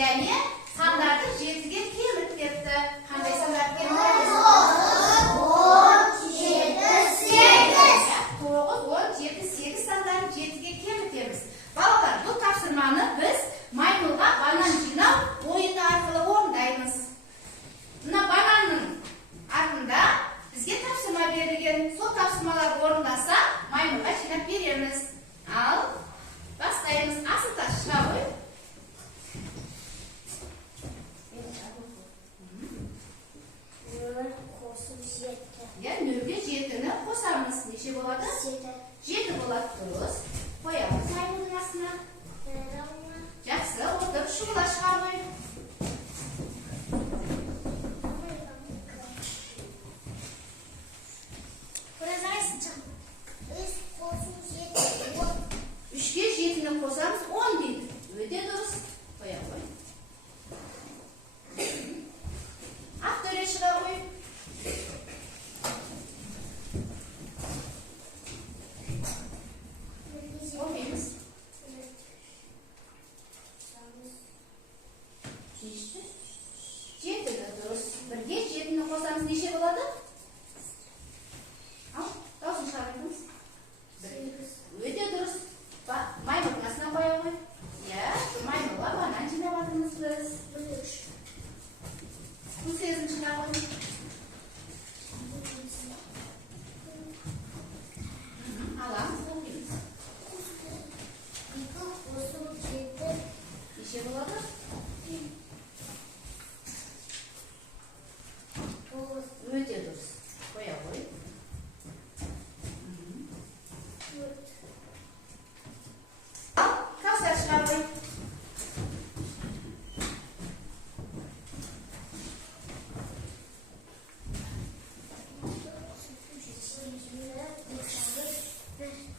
Және сандарды 7-ге кеміп кетті. Қандай сандар келді? 9, 10, 7, 8 сандарын 7-ге кемітеміз. Балалар, бұл тапсырманы біз маймылға банан жинау ойыны арқылы орындаймыз. Мына бананның артында бізге тапсырма берілген. Сол тапсырмаларды орындаса, маймылға жинап береміз. Ал бастаймыз. Асыл тас шыға ғой. Нөлге 7-ні қосамыз. Неше болады? 7 болады. Дұрыс. Қоямыз маймылдың астына. Жақсы, отырып шұғыла шыға ғой. Үшке 7-ні қосамыз, 10 дейді. Өте дұрыс. Қоя ғой. Ақ төре шыға ғой. Оқимыз. 7-ні дұрыс. Бірге 7-ні қосамыз неше болады? Даусын шығарыңыз. Өте дұрыс. Маймылдың астына қоя ғой. Маймылға банан жинап жатырмыз біз. Бұл сезім шыға ғой. Аламыз, оқимыз. Неше болады? Өте дұрыс. Қоя ғой. Каусар шыға ғой.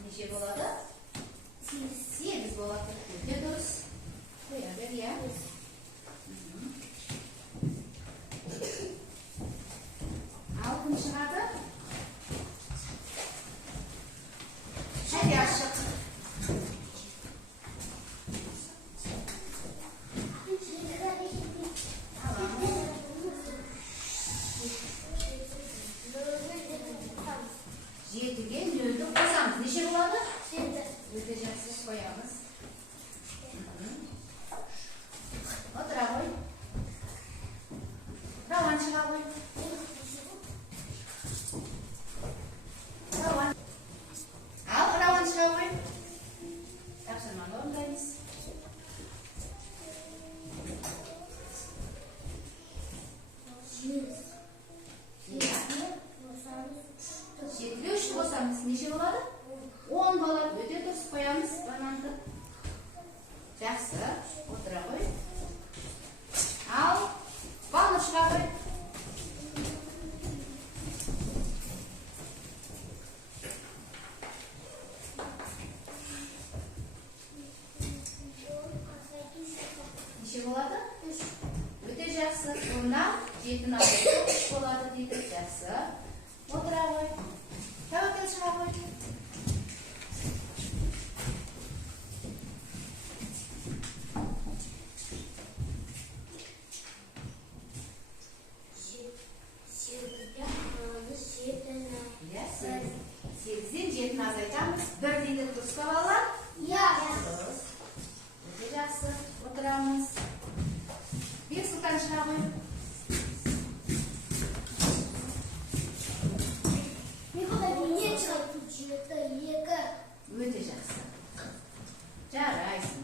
Неше болады? 8 болады. Өте дұрыс. Қоя бер, иә. Алтын шығады. Және ашық. Жетіге 0-ді қосамыз. Неше болады? 7. Өте жақсы қоямыз. Отыра ғой. Рауан шыға ғой. Ал Рауан шыға ғой. Тапсырманы орындаймыз. 7-ге 3 қосамыз. Неше болады? 10 болады. Өте дұрыс қоямыз бананды. Жақсы. Отыра ғой. Ал Балнұр шыға ғой. Неше болады? 3. Өте жақсы. Онда 7-ні азайту 3 болады дейді. Жақсы. Отыра ғой. Тәуекел шыға ғой. Сегізден 7-ні азайтамыз. 1 дейді. Дұрыс па балалар? Дұрыс. Өте жақсы. Отырамыз. Бексұлтан шыға ғой. Өте жақсы. Жарайсың.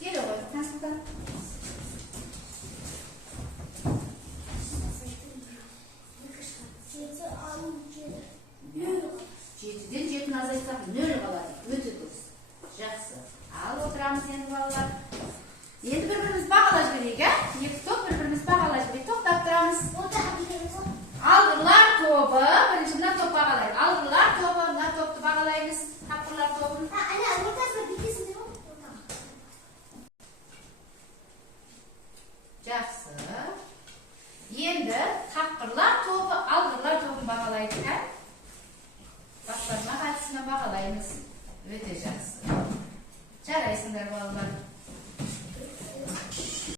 Келе ғой, Таңсұлтан. 7-ден 7-ні азайтсақ 0 қалады. Өте дұрыс. Жақсы. Ал отырамыз енді балалар. Енді бір-біріміз бағалай жіберейік, екі топ бір-біріміз бағалай жіберейік. Тоқтап тұрамыз. Алғырлар тобы. Бірінші мына топ бағалайды. Алғырлар тобы. Мына топты бағалаймыз. Тапқырлар тобын. Жақсы. Енді тапқырлар тобы, алғырлар тобын бағалайды. Бастарына қатысына бағалаймыз. Өте жақсы. Жарайсыңдар балалар.